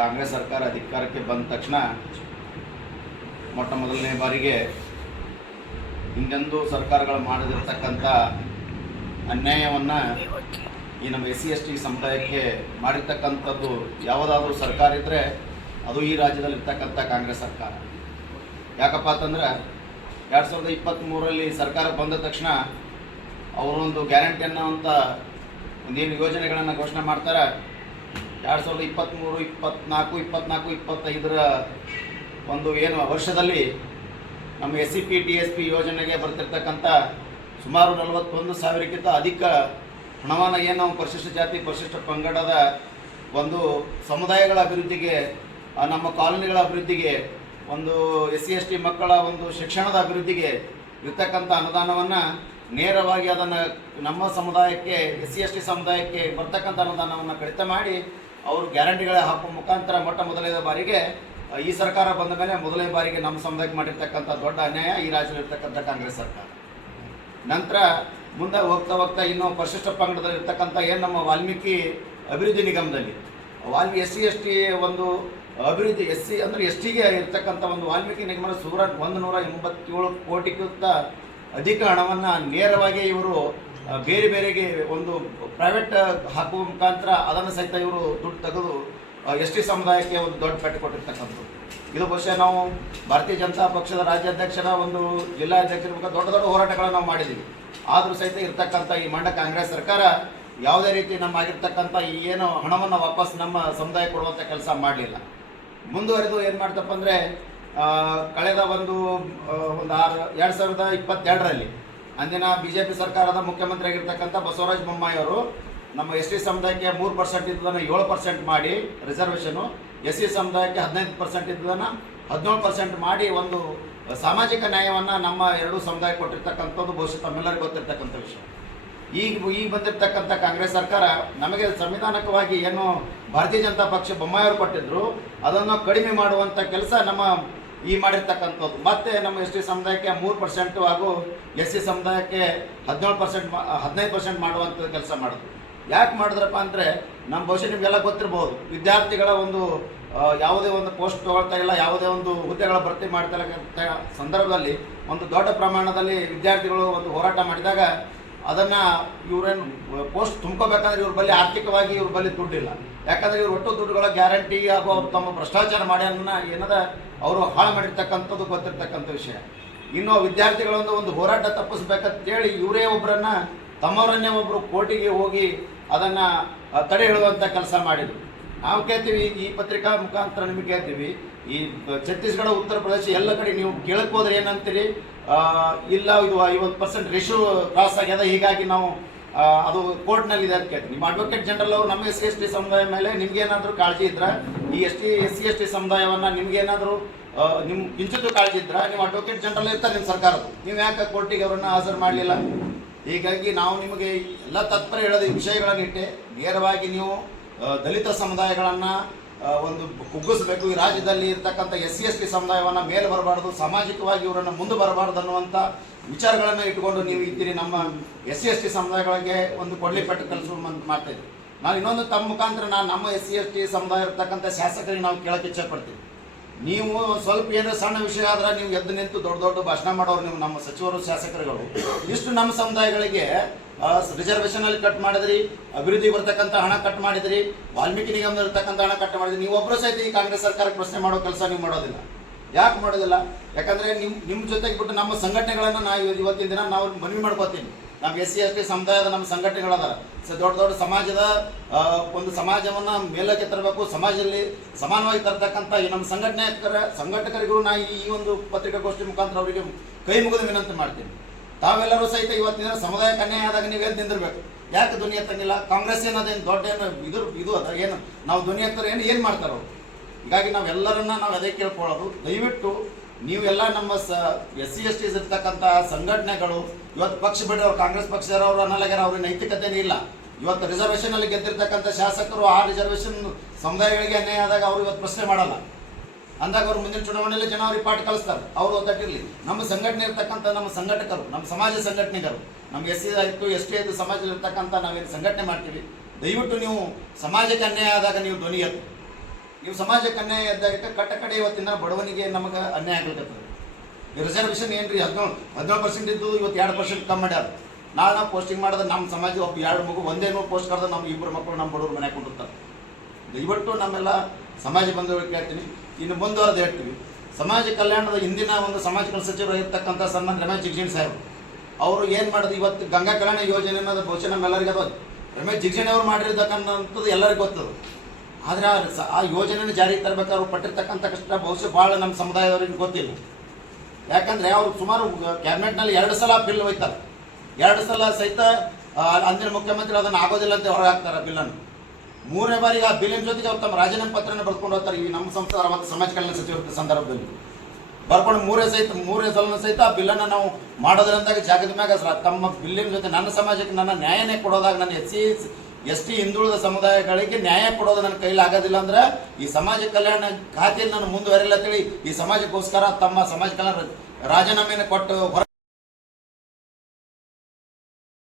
ಕಾಂಗ್ರೆಸ್ ಸರ್ಕಾರ ಅಧಿಕಾರಕ್ಕೆ ಬಂದ ತಕ್ಷಣ ಮೊಟ್ಟ ಮೊದಲನೇ ಬಾರಿಗೆ ಹಿಂದೆಂದೂ ಸರ್ಕಾರಗಳು ಮಾಡದಿರತಕ್ಕಂಥ ಅನ್ಯಾಯವನ್ನು ಈ ನಮ್ಮ SC/ST ಸಮುದಾಯಕ್ಕೆ ಮಾಡಿರ್ತಕ್ಕಂಥದ್ದು ಯಾವುದಾದ್ರೂ ಸರ್ಕಾರ ಇದ್ದರೆ ಅದು ಈ ರಾಜ್ಯದಲ್ಲಿರ್ತಕ್ಕಂಥ ಕಾಂಗ್ರೆಸ್ ಸರ್ಕಾರ. ಯಾಕಪ್ಪ ಅಂತಂದ್ರೆ 2023ರಲ್ಲಿ ಸರ್ಕಾರ ಬಂದ ತಕ್ಷಣ ಅವರೊಂದು ಗ್ಯಾರಂಟಿ ಅನ್ನೋವಂಥ ಒಂದೇನು ಯೋಜನೆಗಳನ್ನು ಘೋಷಣೆ ಮಾಡ್ತಾರೆ. 2023, 24, 24, 25ರ ಒಂದು ಏನು ವರ್ಷದಲ್ಲಿ ನಮ್ಮ SCP DSP ಯೋಜನೆಗೆ ಬರ್ತಿರ್ತಕ್ಕಂಥ ಸುಮಾರು 41,000ಕ್ಕಿಂತ ಅಧಿಕ ಹಣವನ್ನು ಏನು ನಾವು ಪರಿಶಿಷ್ಟ ಜಾತಿ ಪರಿಶಿಷ್ಟ ಪಂಗಡದ ಒಂದು ಸಮುದಾಯಗಳ ಅಭಿವೃದ್ಧಿಗೆ, ನಮ್ಮ ಕಾಲೋನಿಗಳ ಅಭಿವೃದ್ಧಿಗೆ, ಒಂದು SC/ST ಮಕ್ಕಳ ಒಂದು ಶಿಕ್ಷಣದ ಅಭಿವೃದ್ಧಿಗೆ ಇರ್ತಕ್ಕಂಥ ಅನುದಾನವನ್ನು ನೇರವಾಗಿ ಅದನ್ನು ನಮ್ಮ ಸಮುದಾಯಕ್ಕೆ SC/ST ಸಮುದಾಯಕ್ಕೆ ಬರ್ತಕ್ಕಂಥ ಅನುದಾನವನ್ನು ಕಡಿತ ಮಾಡಿ ಅವರು ಗ್ಯಾರಂಟಿಗಳ ಹಾಕುವ ಮುಖಾಂತರ ಮೊಟ್ಟ ಮೊದಲನೇ ಬಾರಿಗೆ ಈ ಸರ್ಕಾರ ಬಂದ ಮೇಲೆ ಮೊದಲನೇ ಬಾರಿಗೆ ನಮ್ಮ ಸಮುದಾಯಕ್ಕೆ ಮಾಡಿರ್ತಕ್ಕಂಥ ದೊಡ್ಡ ಅನ್ಯಾಯ ಈ ರಾಜ್ಯದಲ್ಲಿರ್ತಕ್ಕಂಥ ಕಾಂಗ್ರೆಸ್ ಸರ್ಕಾರ. ನಂತರ ಮುಂದೆ ಹೋಗ್ತಾ ಹೋಗ್ತಾ ಇನ್ನು ಪರಿಶಿಷ್ಟ ಪಂಗಡದಲ್ಲಿ ಇರ್ತಕ್ಕಂಥ ಏನು ನಮ್ಮ ವಾಲ್ಮೀಕಿ ಅಭಿವೃದ್ಧಿ ನಿಗಮದಲ್ಲಿ SC/ST ಒಂದು ಅಭಿವೃದ್ಧಿ ಅಂದರೆ STಗೆ ಇರ್ತಕ್ಕಂಥ ಒಂದು ವಾಲ್ಮೀಕಿ ನಿಗಮದ 187 ಕೋಟಿಗಿಂತ ಅಧಿಕ ಹಣವನ್ನು ನೇರವಾಗಿ ಇವರು ಬೇರೆ ಬೇರೆಗೆ ಒಂದು ಪ್ರೈವೇಟ್ ಹಾಕುವ ಮುಖಾಂತರ ಅದನ್ನು ಸಹಿತ ಇವರು ದುಡ್ಡು ತೆಗೆದು ST ಸಮುದಾಯಕ್ಕೆ ಒಂದು ದೊಡ್ಡ ಪೆಟ್ಟು ಕೊಟ್ಟಿರ್ತಕ್ಕಂಥದ್ದು. ಇದು ಬಹುಶಃ ನಾವು ಭಾರತೀಯ ಜನತಾ ಪಕ್ಷದ ರಾಜ್ಯಾಧ್ಯಕ್ಷರ ಒಂದು ಜಿಲ್ಲಾಧ್ಯಕ್ಷರ ಮುಖ ದೊಡ್ಡ ದೊಡ್ಡ ಹೋರಾಟಗಳನ್ನು ನಾವು ಮಾಡಿದ್ದೀವಿ. ಆದರೂ ಸಹಿತ ಇರ್ತಕ್ಕಂಥ ಈ ಮಂಡ ಕಾಂಗ್ರೆಸ್ ಸರ್ಕಾರ ಯಾವುದೇ ರೀತಿ ನಮ್ಮಾಗಿರ್ತಕ್ಕಂಥ ಈ ಏನು ಹಣವನ್ನು ವಾಪಸ್ ನಮ್ಮ ಸಮುದಾಯ ಕೊಡುವಂಥ ಕೆಲಸ ಮಾಡಲಿಲ್ಲ. ಮುಂದುವರೆದು ಏನು ಮಾಡ್ತಪ್ಪ ಅಂದರೆ ಕಳೆದ ಒಂದು 2022ರಲ್ಲಿ ಅಂದಿನ BJP ಸರ್ಕಾರದ ಮುಖ್ಯಮಂತ್ರಿ ಆಗಿರ್ತಕ್ಕಂಥ ಬಸವರಾಜ ಬೊಮ್ಮಾಯಿ ಅವರು ನಮ್ಮ ST ಸಮುದಾಯಕ್ಕೆ 3% ಇದ್ದದನ್ನು 7% ಮಾಡಿ ರಿಸರ್ವೇಷನು, SC ಸಮುದಾಯಕ್ಕೆ 15% ಇದ್ದದನ್ನು 17% ಮಾಡಿ ಒಂದು ಸಾಮಾಜಿಕ ನ್ಯಾಯವನ್ನು ನಮ್ಮ ಎರಡೂ ಸಮುದಾಯ ಕೊಟ್ಟಿರ್ತಕ್ಕಂಥದ್ದು ಬಹುಶಃ ತಮ್ಮೆಲ್ಲರಿಗೂ ಗೊತ್ತಿರ್ತಕ್ಕಂಥ ವಿಷಯ. ಈಗ ಬಂದಿರತಕ್ಕಂಥ ಕಾಂಗ್ರೆಸ್ ಸರ್ಕಾರ ನಮಗೆ ಸಂವಿಧಾನಿಕವಾಗಿ ಏನು ಭಾರತೀಯ ಜನತಾ ಪಕ್ಷ ಬೊಮ್ಮಾಯಿಯವರು ಕೊಟ್ಟಿದ್ರು ಅದನ್ನು ಕಡಿಮೆ ಮಾಡುವಂಥ ಕೆಲಸ ನಮ್ಮ ಈ ಮಾಡಿರ್ತಕ್ಕಂಥದ್ದು. ಮತ್ತು ನಮ್ಮ ST ಸಮುದಾಯಕ್ಕೆ 3% ಹಾಗೂ SC ಸಮುದಾಯಕ್ಕೆ 15% ಮಾಡುವಂಥ ಕೆಲಸ ಮಾಡಿದ್ರು. ಯಾಕೆ ಮಾಡಿದ್ರಪ್ಪ ಅಂದರೆ ನಮ್ಮ ಬಹುಶಃ ನಿಮಗೆಲ್ಲ ಗೊತ್ತಿರ್ಬೋದು, ವಿದ್ಯಾರ್ಥಿಗಳ ಒಂದು ಯಾವುದೇ ಒಂದು ಪೋಸ್ಟ್ ತೊಗೊಳ್ತಾ ಇಲ್ಲ, ಯಾವುದೇ ಒಂದು ಹುದ್ದೆಗಳ ಭರ್ತಿ ಮಾಡ್ತಾ ಇಲ್ಲ ಸಂದರ್ಭದಲ್ಲಿ ಒಂದು ದೊಡ್ಡ ಪ್ರಮಾಣದಲ್ಲಿ ವಿದ್ಯಾರ್ಥಿಗಳು ಒಂದು ಹೋರಾಟ ಮಾಡಿದಾಗ ಅದನ್ನು ಇವರೇನು ಪೋಸ್ಟ್ ತುಂಬ್ಕೋಬೇಕಾದ್ರೆ ಇವ್ರ ಬಳಿ ಆರ್ಥಿಕವಾಗಿ ಇವ್ರ ಬಳಿ ದುಡ್ಡಿಲ್ಲ. ಯಾಕಂದರೆ ಇವ್ರು ಒಟ್ಟು ದುಡ್ಡುಗಳ ಗ್ಯಾರಂಟಿ ಹಾಗೂ ಅವರು ತಮ್ಮ ಭ್ರಷ್ಟಾಚಾರ ಮಾಡ್ಯಾನ ಏನದ ಅವರು ಹಾಳು ಮಾಡಿರ್ತಕ್ಕಂಥದ್ದು ಗೊತ್ತಿರ್ತಕ್ಕಂಥ ವಿಷಯ. ಇನ್ನು ವಿದ್ಯಾರ್ಥಿಗಳೊಂದು ಒಂದು ಹೋರಾಟ ತಪ್ಪಿಸ್ಬೇಕಂತೇಳಿ ಇವರೇ ಒಬ್ಬರನ್ನು ತಮ್ಮವರನ್ನೇ ಒಬ್ಬರು ಕೋರ್ಟಿಗೆ ಹೋಗಿ ಅದನ್ನು ತಡೆ ಹಿಡುವಂಥ ಕೆಲಸ ಮಾಡಿದರು. ನಾವು ಕೇಳ್ತೀವಿ, ಈ ಪತ್ರಿಕಾ ಮುಖಾಂತರ ನಿಮಗೆ ಕೇಳ್ತೀವಿ, ಈ ಛತ್ತೀಸ್ಗಢ, ಉತ್ತರ ಪ್ರದೇಶ ಎಲ್ಲ ಕಡೆ ನೀವು ಕೇಳಕ್ಕೆ ಹೋದ್ರೆ ಏನಂತೀರಿ, ಇಲ್ಲ ಇದು 50% ರೇಷು ಕ್ರಾಸ್ ಆಗ್ಯದ, ಹೀಗಾಗಿ ನಾವು ಅದು ಕೋರ್ಟ್ನಲ್ಲಿ ಇದೆ ಅಂತ ಕೇಳ್ತೀವಿ. ನಿಮ್ಮ ಅಡ್ವೊಕೇಟ್ ಜನರಲ್ ಅವರು ನಮ್ಮ SC/ST ಸಮುದಾಯ ಮೇಲೆ ನಿಮ್ಗೇನಾದರೂ ಕಾಳಜಿ ಇದ್ರೆ, ಈ SC/ST ಸಮುದಾಯವನ್ನು ನಿಮ್ಗೇನಾದರೂ ನಿಮ್ಮ ಕಿಂಚಿತ್ತು ಕಾಳಜಿ ಇದ್ರೆ ನೀವು ಅಡ್ವೊಕೇಟ್ ಜನರಲ್ ಇರ್ತಾರೆ ನಿಮ್ಮ ಸರ್ಕಾರದ್ದು, ನೀವು ಯಾಕೆ ಕೋರ್ಟಿಗೆ ಅವರನ್ನು ಹಾಜರು ಮಾಡಲಿಲ್ಲ? ಹೀಗಾಗಿ ನಾವು ನಿಮಗೆ ಎಲ್ಲ ತತ್ಪರ ಹೇಳೋದು ಈ ವಿಷಯಗಳನ್ನು ಇಟ್ಟೆ ನೇರವಾಗಿ ನೀವು ದಲಿತ ಸಮುದಾಯಗಳನ್ನು ಒಂದು ಕುಗ್ಗಿಸಬೇಕು. ಈ ರಾಜ್ಯದಲ್ಲಿ ಇರ್ತಕ್ಕಂಥ SC/ST ಸಮುದಾಯವನ್ನು ಮೇಲೆ ಬರಬಾರ್ದು, ಸಾಮಾಜಿಕವಾಗಿ ಇವರನ್ನು ಮುಂದೆ ಬರಬಾರ್ದು ಅನ್ನುವಂಥ ವಿಚಾರಗಳನ್ನು ಇಟ್ಕೊಂಡು ನೀವು ಇದ್ದೀರಿ. ನಮ್ಮ SC/ST ಸಮುದಾಯಗಳಿಗೆ ಒಂದು ಕೊಡ್ಲಿ ಪೆಟ್ಟು ಕೆಲಸ ಮಾಡ್ತಾಯಿದ್ವಿ. ನಾನು ಇನ್ನೊಂದು ತಮ್ಮ ಮುಖಾಂತರ ನಮ್ಮ SC/ST ಸಮುದಾಯ ಇರ್ತಕ್ಕಂಥ ಶಾಸಕರಿಗೆ ನಾವು ಕೇಳೋಕ್ಕೆ ಇಚ್ಛೆಪಡ್ತೀವಿ. ನೀವು ಸ್ವಲ್ಪ ಏನೋ ಸಣ್ಣ ವಿಷಯ ಆದ್ರೆ ನೀವು ಎದ್ದು ನಿಂತು ದೊಡ್ಡ ದೊಡ್ಡ ಭಾಷಣ ಮಾಡೋರು ನೀವು, ನಮ್ಮ ಸಚಿವರು ಶಾಸಕರುಗಳು ಇಷ್ಟು ನಮ್ಮ ಸಮುದಾಯಗಳಿಗೆ ರಿಸರ್ವೇಷನಲ್ಲಿ ಕಟ್ ಮಾಡಿದ್ರಿ, ಅಭಿವೃದ್ಧಿ ಬರ್ತಕ್ಕಂಥ ಹಣ ಕಟ್ ಮಾಡಿದ್ರಿ, ವಾಲ್ಮೀಕಿ ನಿಗಮದಲ್ಲಿ ಇರ್ತಕ್ಕಂಥ ಹಣ ಕಟ್ ಮಾಡಿದ್ರಿ. ನೀವು ಒಬ್ಬರು ಸಹಿತ ಈ ಕಾಂಗ್ರೆಸ್ ಸರ್ಕಾರಕ್ಕೆ ಪ್ರಶ್ನೆ ಮಾಡೋ ಕೆಲಸ ನೀವು ಮಾಡೋದಿಲ್ಲ. ಯಾಕೆ ಮಾಡೋದಿಲ್ಲ? ಯಾಕಂದರೆ ನಿಮ್ಮ ಜೊತೆಗೆ ಬಿಟ್ಟು ನಮ್ಮ ಸಂಘಟನೆಗಳನ್ನು ನಾವು ಇವತ್ತಿನ ದಿನ ನಾವು ಮನವಿ ಮಾಡ್ಕೋತೀನಿ. ನಮ್ಮ SC/ST ಸಮುದಾಯದ ನಮ್ಮ ಸಂಘಟನೆಗಳದ ದೊಡ್ಡ ದೊಡ್ಡ ಸಮಾಜದ ಒಂದು ಸಮಾಜವನ್ನು ಮೇಲಕ್ಕೆ ತರಬೇಕು, ಸಮಾಜದಲ್ಲಿ ಸಮಾನವಾಗಿ ತರತಕ್ಕಂಥ ಈ ನಮ್ಮ ಸಂಘಟಕರಿಗೂ ನಾ ಈ ಒಂದು ಪತ್ರಿಕಾಗೋಷ್ಠಿ ಮುಖಾಂತರ ಅವರಿಗೆ ಕೈ ಮುಗಿದು ವಿನಂತಿ ಮಾಡ್ತೀನಿ. ತಾವೆಲ್ಲರೂ ಸಹಿತ ಇವತ್ತಿನ ಸಮುದಾಯಕ್ಕೆ ಅನ್ಯಾಯ ಆದಾಗ ನೀವು ಎದ್ದು ನಿಂದಿರಬೇಕು. ಯಾಕೆ ಧ್ವನಿ ಎತ್ತಂಗಿಲ್ಲ? ಕಾಂಗ್ರೆಸ್ ಏನದೇನು ದೊಡ್ಡ ಇದು ಅದ ಏನು ನಾವು ಧ್ವನಿ ಎತ್ತರ ಏನು ಮಾಡ್ತಾರೋ? ಹೀಗಾಗಿ ನಾವೆಲ್ಲರನ್ನ ನಾವು ಅದೇ ಕೇಳ್ಕೊಳ್ಳೋದು, ದಯವಿಟ್ಟು ನೀವೆಲ್ಲ ನಮ್ಮ SC/ST ಇರ್ತಕ್ಕಂಥ ಸಂಘಟನೆಗಳು ಇವತ್ತು ಪಕ್ಷ ಬಿಡೋರು, ಕಾಂಗ್ರೆಸ್ ಪಕ್ಷದವರು ಅನ್ನಲಾಗ್ಯಾರ, ಅವ್ರಿಗೆ ನೈತಿಕತೆನೇ ಇಲ್ಲ. ಇವತ್ತು ರಿಸರ್ವೇಷನಲ್ಲಿ ಗೆದ್ದಿರ್ತಕ್ಕಂಥ ಶಾಸಕರು ಆ ರಿಸರ್ವೇಷನ್ ಸಮುದಾಯಗಳಿಗೆ ಅನ್ಯಾಯ ಆದಾಗ ಅವರು ಇವತ್ತು ಪ್ರಶ್ನೆ ಮಾಡಲ್ಲ. ಅಂದಾಗ ಅವರು ಮುಂದಿನ ಚುನಾವಣೆಯಲ್ಲಿ ಜನ ಅವ್ರಿಗೆ ಪಾಠ ಕಲಿಸ್ತಾರೆ. ಅವರು ಒತ್ತಟ್ಟಿರಲಿ. ನಮ್ಮ ಸಂಘಟನೆ ಇರ್ತಕ್ಕಂಥ ನಮ್ಮ ಸಂಘಟಕರು, ನಮ್ಮ ಸಮಾಜ ಸಂಘಟನೆಗಳು, ನಮ್ಮ SC ಆಯಿತು ST ಆಯಿತು ಸಮಾಜದಲ್ಲಿ ಇರ್ತಕ್ಕಂಥ ನಾವೇನು ಸಂಘಟನೆ ಮಾಡ್ತೀವಿ, ದಯವಿಟ್ಟು ನೀವು ಸಮಾಜಕ್ಕೆ ಅನ್ಯಾಯ ಆದಾಗ ನೀವು ಧ್ವನಿ ಎತ್ತು. ನೀವು ಸಮಾಜಕ್ಕೆ ಅನ್ಯಾಯ ಇದ್ದಾಗ ಕಟ್ಟಕಡೆ ಇವತ್ತಿನ ಬಡವನಿಗೆ ನಮಗೆ ಅನ್ಯಾಯ ಆಗ್ಲಿಕ್ಕತ್ತದ. ಈ ರಿಸರ್ವೇಷನ್ ಏನ್ರಿ 17% ಇದ್ದು ಇವತ್ತು 2% ಕಮ್ಮಿ ಮಾಡ್ಯಾರ. ನಾಳೆ ನಾವು ಪೋಸ್ಟಿಂಗ್ ಮಾಡಿದ್ರೆ ನಮ್ಮ ಸಮಾಜ ಒಬ್ಬ 2 ಮಗು ಒಂದೇ ಪೋಸ್ಟ್ ಕರೆದ ನಮ್ಮ 2 ಮಕ್ಕಳು ನಮ್ಮ ಬಡವ್ರ ಮನೆ ಕೊಂಡಿರ್ತಾರೆ. ದಯವಿಟ್ಟು ನಮ್ಮೆಲ್ಲ ಸಮಾಜ ಬಂಧುಗಳಿಗೆ ಕೇಳ್ತೀನಿ, ಇನ್ನು ಮುಂದುವರೆದು ಹೇಳ್ತೀವಿ. ಸಮಾಜ ಕಲ್ಯಾಣದ ಹಿಂದಿನ ಒಂದು ಸಮಾಜ ಕಲ್ಯಾಣ ಸಚಿವರಾಗಿರ್ತಕ್ಕಂಥ ಸನ್ಮಾನ್ ರಮೇಶ್ ಜಿಗಜಿಣಿ ಸಾಹೇಬರು ಅವರು ಏನು ಮಾಡಿದ್ರು, ಇವತ್ತು ಗಂಗಾ ಕಲ್ಯಾಣ ಯೋಜನೆ ಅನ್ನೋದು ಬಹುಶಃ ನಮ್ಮೆಲ್ಲರಿಗೆ ಅದು ರಮೇಶ್ ಜಿಗಜಿಣಿ ಅವರು ಮಾಡಿರ್ತಕ್ಕಂಥದ್ದು ಎಲ್ಲರಿಗೂ ಗೊತ್ತದು. ಆದರೆ ಆ ಯೋಜನೆಯನ್ನು ಜಾರಿಗೆ ತರಬೇಕಾದ್ರೆ ಅವ್ರು ಪಟ್ಟಿರ್ತಕ್ಕಂಥ ಕಷ್ಟ ಬಹುಶಃ ಭಾಳ ನಮ್ಮ ಸಮುದಾಯದವ್ರಿಗೆ ಗೊತ್ತಿಲ್ಲ. ಯಾಕಂದರೆ ಅವರು ಸುಮಾರು ಕ್ಯಾಬಿನೆಟ್ನಲ್ಲಿ 2 ಸಲ ಬಿಲ್ ಹೋಯ್ತಾರೆ. 2 ಸಲ ಸಹಿತ ಅಂದಿನ ಮುಖ್ಯಮಂತ್ರಿ ಅದನ್ನು ಆಗೋದಿಲ್ಲ ಅಂತ ಹೊರಗೆ ಹಾಕ್ತಾರೆ ಬಿಲ್ಲನ್ನು. 3ನೇ ಬಾರಿಗೆ ಆ ಬಿಲ್ಲಿನ ಜೊತೆಗೆ ಅವ್ರು ತಮ್ಮ ರಾಜೀನಾಮೆ ಪತ್ರನ ಬರ್ಕೊಂಡು ಹೋಗ್ತಾರೆ. ಈ ನಮ್ಮ ಸಂಸ್ಥೆ ಮತ್ತು ಸಮಾಜ ಕಲ್ಯಾಣ ಸಚಿವರ ಸಂದರ್ಭದಲ್ಲಿ ಬರ್ಕೊಂಡು 3ನೇ ಸಲ ಸಹಿತ ಆ ಬಿಲ್ಲನ್ನು ನಾವು ಮಾಡೋದ್ರಿಂದಾಗ ಜಾಗದ ಮ್ಯಾಗ ತಮ್ಮ ಬಿಲ್ಲಿನ ಜೊತೆ ನನ್ನ ಸಮಾಜಕ್ಕೆ ನನ್ನ ನ್ಯಾಯನೇ ಕೊಡೋದಾಗ ನನ್ನ SC ಹಿಂದುಳಿದ ಸಮುದಾಯಗಳಿಗೆ ನ್ಯಾಯ ಕೊಡೋದು ನನ್ನ ಕೈಲಿ ಆಗೋದಿಲ್ಲ ಅಂದ್ರೆ ಈ ಸಮಾಜ ಕಲ್ಯಾಣ ಖಾತೆಯಲ್ಲಿ ನಾನು ಮುಂದುವರಿಲ್ಲ ಅಂತೇಳಿ ಈ ಸಮಾಜಕ್ಕೋಸ್ಕರ ತಮ್ಮ ಸಮಾಜ ಕಲ್ಯಾಣ ರಾಜೀನಾಮೆಯನ್ನು ಕೊಟ್ಟು